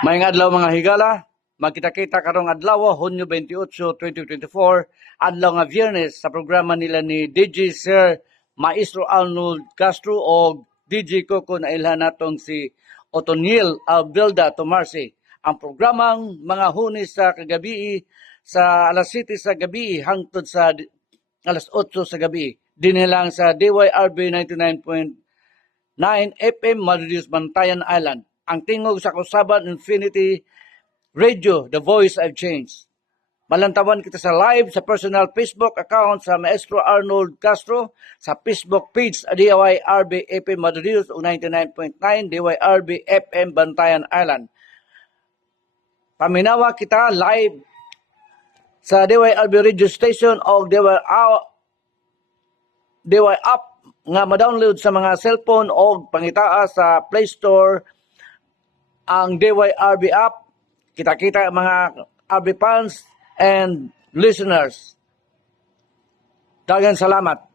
Maayong adlaw mga higala, magkita-kita karong adlaw Hunyo 28, 2024, adlaw nga Biyernes sa programa nila ni DJ Sir Maestro Arnold Castro o DJ Coco na ilhan natong si Otoniel Albelda Tomarse. Ang programang mga Hunis sa kagabi sa alas 7 sa gabi hangtod sa alas 8 sa gabi. Dinilang sa DYRB 99.9 FM Madrid Bantayan Island. Ang tingog sa Kusaban Infinity Radio, The Voice I've Changed. Malantawan kita sa live sa personal Facebook account sa Maestro Arnold Castro, sa Facebook page DYRB FM Madrid 99.9 DYRB FM Bantayan Island. Paminawa kita live sa DYRB radio station o DY app nga ma-download sa mga cellphone o pangitaa sa Play Store ang DYRB app. Kita-kita mga RB fans and listeners. Daghang salamat.